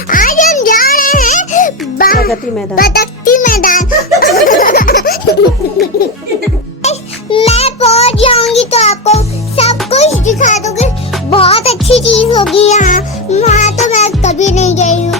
आज हम जा रहे हैं प्रगति मैदान। प्रगति मैदान। मैं पहुंच जाऊंगी तो आपको सब कुछ दिखा दूंगी। बहुत अच्छी चीज होगी यहाँ। वहाँ तो मैं कभी नहीं गई हूँ।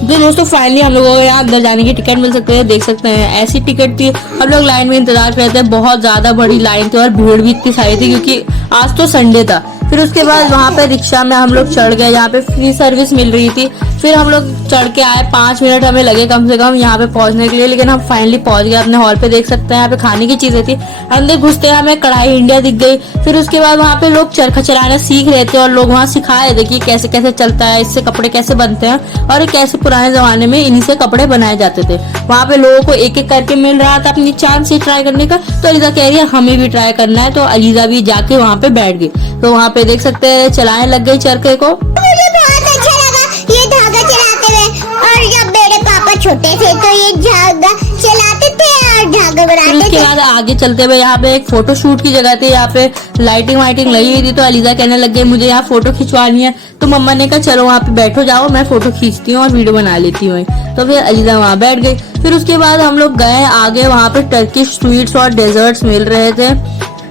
तो दोस्तों फाइनली हम लोगों को यहाँ अंदर जाने की टिकट मिल सकती है। देख सकते हैं ऐसी टिकट थी, हम लोग लाइन में इंतजार कर रहे थे। बहुत ज्यादा बड़ी लाइन थी और भीड़ भी इतनी सारी थी क्योंकि आज तो संडे था। फिर उसके बाद वहाँ पे रिक्शा में हम लोग चढ़ गए, यहाँ पे फ्री सर्विस मिल रही थी। फिर हम लोग चढ़ के आए, 5 मिनट हमें लगे कम से कम यहाँ पे पहुंचने के लिए, लेकिन हम फाइनली पहुंच गए अपने हॉल पे। देख सकते हैं यहाँ पे खाने की चीजें थी। अंदर घुसते हमें कढ़ाई इंडिया दिख गई। फिर उसके बाद वहाँ पे लोग चरखा चलाना सीख रहे थे और लोग वहाँ सिखा रहे थे कि कैसे कैसे चलता है, इससे कपड़े कैसे बनते हैं और कैसे पुराने जमाने में इन्हीं से कपड़े बनाए जाते थे। वहाँ पे लोगों को एक एक करके मिल रहा था अपनी चांस से ट्राई करने का। तो अलीजा कह रही है हमें भी ट्राई करना है, तो अलीजा भी जाके वहाँ पे बैठ गई। तो वहाँ पे देख सकते हैं चलाने लग गई चरखे को। मुझे बहुत अच्छा लगा ये धागा चलाते हुए। और जब मेरे पापा छोटे थे तो ये धागा चलाते थे और धागा फिर बनाते उसके थे। बाद आगे चलते हुए यहाँ पे एक फोटो शूट की जगह थी। यहाँ पे लाइटिंग वाइटिंग लगी हुई थी। तो अलीजा कहने लग गई मुझे यहाँ फोटो खिंचवानी है। तो मम्मा ने कहा चलो वहाँ पे बैठो, जाओ मैं फोटो खींचती हूँ और वीडियो बना लेती हूँ। तो फिर अलीजा वहाँ बैठ गई। फिर उसके बाद हम लोग गए आगे, वहाँ पे टर्किश स्वीट्स और डेजर्ट्स मिल रहे थे।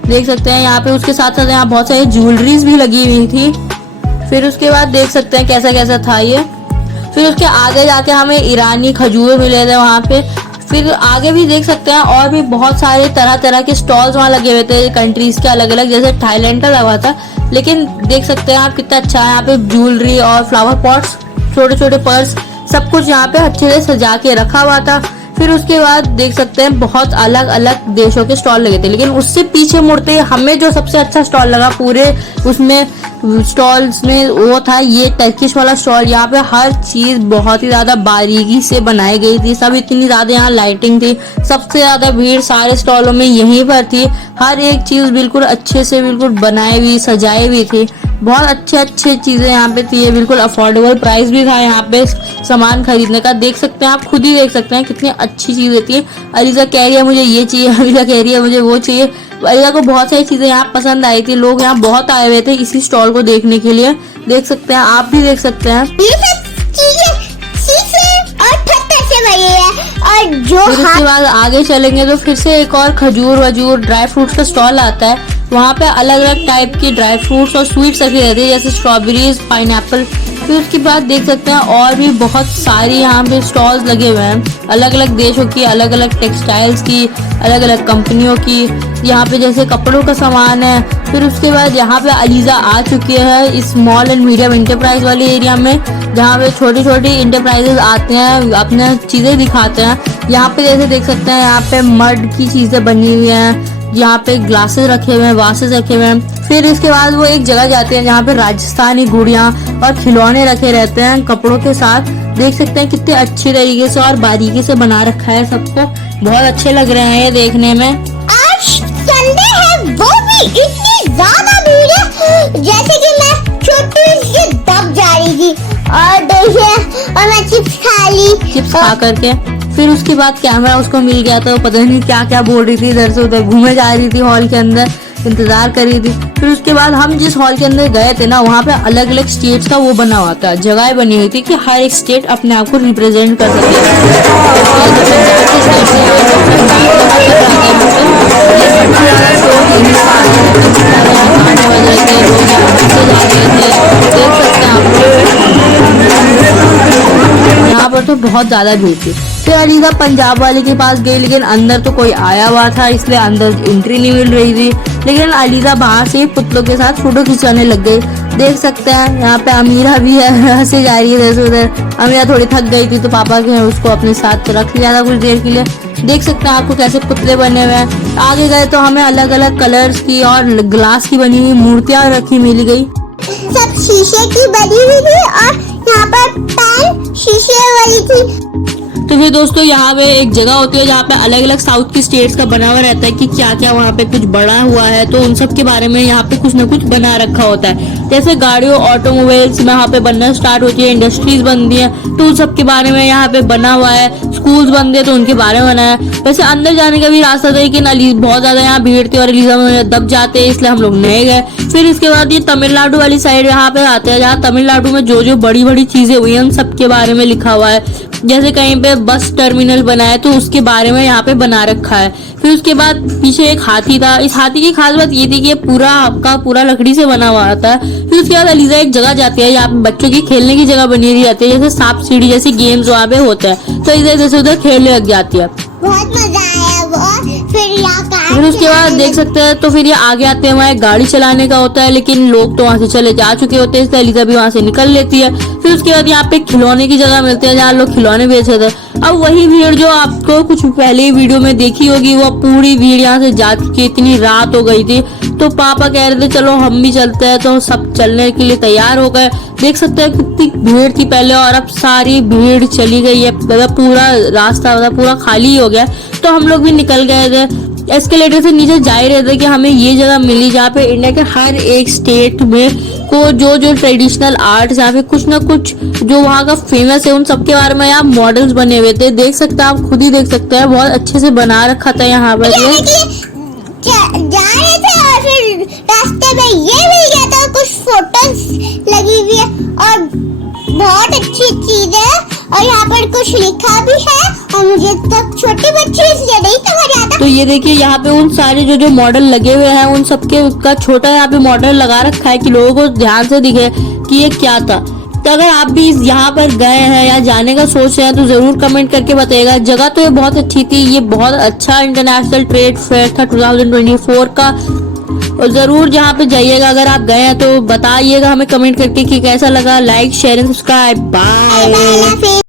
देख सकते हैं यहाँ पे उसके साथ साथ यहाँ बहुत सारी ज्वेलरीज भी लगी हुई थी। फिर उसके बाद देख सकते हैं कैसा कैसा था ये। फिर उसके आगे जाके हमें ईरानी खजूर मिले थे वहाँ पे। फिर आगे भी देख सकते हैं और भी बहुत सारे तरह तरह के स्टॉल्स वहाँ लगे हुए थे कंट्रीज के अलग अलग, जैसे थाईलैंड का लगा था। लेकिन देख सकते हैं आप कितना अच्छा है यहाँ पे ज्वेलरी और फ्लावर पॉट्स, छोटे छोटे पर्स, सब कुछ यहाँ पे अच्छे से सजा के रखा हुआ था। फिर उसके बाद देख सकते हैं बहुत अलग अलग देशों के स्टॉल लगे थे। लेकिन उससे पीछे मुड़ते हमें जो सबसे अच्छा स्टॉल लगा पूरे उसमें स्टॉल्स में, वो था ये टर्किश वाला स्टॉल। यहाँ पे हर चीज बहुत ही ज्यादा बारीकी से बनाई गई थी। सब इतनी ज्यादा यहाँ लाइटिंग थी। सबसे ज्यादा भीड़ सारे स्टॉलों में यहीं पर थी। हर एक चीज बिल्कुल अच्छे से बिल्कुल बनाई हुई सजाई हुई थी। बहुत अच्छे अच्छे चीजें यहाँ पे थी। बिल्कुल अफोर्डेबल प्राइस भी था यहाँ पे सामान खरीदने का। देख सकते हैं आप खुद ही देख सकते हैं कितनी अच्छी चीजें थी। अलीजा कह रही है मुझे ये चाहिए, अलीजा कह रही है मुझे वो चाहिए। अलीजा को बहुत सारी चीजें यहाँ पसंद आई थी। लोग यहाँ बहुत आए हुए थे इसी स्टॉल को देखने के लिए। देख सकते हैं, आप भी देख सकते हैं। ये सब चीजें शीशे और पत्थर से बनी है। और जो फिर उसके बाद आगे चलेंगे तो फिर से एक और खजूर वजूर ड्राई फ्रूट्स का स्टॉल आता है। वहाँ पे अलग अलग टाइप की ड्राई फ्रूट्स और स्वीट्स रखी रहती है, जैसे स्ट्रॉबेरीज, पाइनएप्पल। फिर उसके बाद देख सकते हैं और भी बहुत सारी यहाँ पे स्टॉल्स लगे हुए हैं अलग अलग देशों की, अलग अलग टेक्सटाइल्स की, अलग अलग कंपनियों की। यहाँ पे जैसे कपड़ों का सामान है। फिर उसके बाद यहाँ पे अलीजा आ चुकी है इस स्मॉल एंड मीडियम इंटरप्राइज वाले एरिया में, जहाँ पे छोटी छोटी इंटरप्राइजेस आते हैं अपने चीजें दिखाते हैं। यहाँ पे जैसे देख सकते हैं यहाँ पे मड की चीजें बनी हुई हैं, यहाँ पे ग्लासेस रखे हुए हैं, वासेस रखे हुए हैं। फिर इसके बाद वो एक जगह जाते हैं जहाँ पे राजस्थानी गुड़ियाँ और खिलौने रखे रहते हैं कपड़ों के साथ। देख सकते हैं कितने अच्छी तरीके से और बारीकी से बना रखा है सबको। बहुत अच्छे लग रहे हैं ये देखने में। आज संडे है वो भी इतनी ज्यादा भीड़ है जैसे कि मैं छोटी सी दब जा रही थी। और देखिए और मैं चिप्स खा ली, चिप्स खा करके। फिर उसके बाद कैमरा उसको मिल गया तो पता नहीं क्या क्या बोल रही थी, इधर से उधर घूमे जा रही थी हॉल के अंदर, इंतजार कर रही थी। फिर उसके बाद हम जिस हॉल के अंदर गए थे ना, वहाँ पे अलग अलग स्टेट्स का वो बना हुआ था, जगह बनी हुई थी कि हर एक स्टेट अपने आप को रिप्रेजेंट कर यहाँ पर तो बहुत ज्यादा भीड़ थी। फिर अलीजा पंजाब वाले के पास गई, लेकिन अंदर तो कोई आया हुआ था इसलिए अंदर एंट्री नहीं मिल रही थी। लेकिन अलीजा बाहर से पुतलों के साथ फोटो खिंचाने लग गई। देख सकते हैं यहाँ पे अमीरा भी है, हंसे जा रही है इधर से उधर। अमीरा थोड़ी थक गई थी तो पापा के उसको अपने साथ रख लिया था कुछ देर के लिए। देख सकते हैं आपको कैसे पुतले बने हुए हैं। आगे गए तो हमें अलग अलग कलर्स की और ग्लास की बनी हुई मूर्तियां रखी मिल गई। सब शीशे की बनी हुई थी और यहाँ पर पैन शीशे वाली थी। तो फिर दोस्तों यहाँ पे एक जगह होती है जहाँ पे अलग अलग साउथ की स्टेट्स का बना हुआ रहता है कि क्या क्या वहाँ पे कुछ बड़ा हुआ है, तो उन सब के बारे में यहाँ पे कुछ ना कुछ बना रखा होता है। जैसे गाड़ियों ऑटोमोबाइल्स में यहाँ पे बनना स्टार्ट होती है, इंडस्ट्रीज बनती है, तो उन सब के बारे में यहाँ पे बना हुआ है। स्कूल्स बंद है तो उनके बारे में बनाया। वैसे अंदर जाने का भी रास्ता था लेकिन बहुत ज्यादा यहाँ भीड़ थी और एलिजा में दब जाते हैं, इसलिए हम लोग नहीं गए। फिर इसके बाद ये तमिलनाडु वाली साइड यहाँ पे आते हैं, जहाँ तमिलनाडु में जो जो बड़ी बड़ी चीजें हुई हैं उन सबके बारे में लिखा हुआ है। जैसे कहीं पे बस टर्मिनल बना है तो उसके बारे में यहाँ पे बना रखा है। फिर उसके बाद पीछे एक हाथी था। इस हाथी की खास बात ये थी कि ये पूरा आपका पूरा लकड़ी से बना हुआ था। फिर उसके बाद एलिजा एक जगह जाती है, यहाँ पे बच्चों की खेलने की जगह बनी हुई जाती है, जैसे सांप सीढ़ी जैसी गेम्स वहाँ पे होता है, तो इधर से उधर खेलने लग जाती है। बहुत मजा आया वो। फिर उसके बाद देख सकते हैं तो फिर ये आगे आते हैं, वहाँ एक गाड़ी चलाने का होता है, लेकिन लोग तो वहाँ से चले जा चुके होते हैं, इसलिए एलिजा भी वहाँ से निकल लेती है। फिर उसके बाद यहाँ पे खिलौने की जगह मिलती है जहाँ लोग खिलौने बेच रहे थे। अब वही भीड़ जो आपको कुछ पहले ही वीडियो में देखी होगी, वो पूरी भीड़ यहाँ से जा चुकी है, इतनी रात हो गई थी। तो पापा कह रहे थे चलो हम भी चलते हैं, तो सब चलने के लिए तैयार हो गए। देख सकते हैं कितनी भीड़ थी पहले और अब सारी भीड़ चली गई है, पूरा रास्ता पूरा खाली हो गया। तो हम लोग भी निकल गए थे। एस्केलेटर से नीचे जा ही रहे थे कि हमें ये जगह मिली जहाँ पे इंडिया के हर एक स्टेट में को जो जो ट्रेडिशनल आर्ट जहाँ पे कुछ ना कुछ जो वहाँ का फेमस है उन सबके बारे में यहाँ मॉडल्स बने हुए थे। देख सकते हैं, आप खुद ही देख सकते हैं, बहुत अच्छे से बना रखा था यहाँ पर। जा रहे थे और फिर रास्ते में ये मिल गया था, कुछ फोटोज लगी हुई है और बहुत अच्छी चीज है और यहाँ पर कुछ लिखा भी है और मुझे तक छोटे बच्चे इसलिए नहीं समझ आता। तो ये देखिए यहाँ पे उन सारे जो जो मॉडल लगे हुए हैं उन सबके उसका छोटा यहाँ पे मॉडल लगा रखा है कि लोगों को ध्यान से दिखे कि ये क्या था। तो अगर आप भी यहाँ पर गए हैं या जाने का सोच रहे हैं तो जरूर कमेंट करके बताइएगा। जगह तो ये बहुत अच्छी थी, ये बहुत अच्छा इंटरनेशनल ट्रेड फेयर था 2024 का। और जरूर जहाँ पे जाइएगा अगर आप गए हैं तो बताइएगा हमें कमेंट करके कि कैसा लगा। Like share and subscribe. Bye.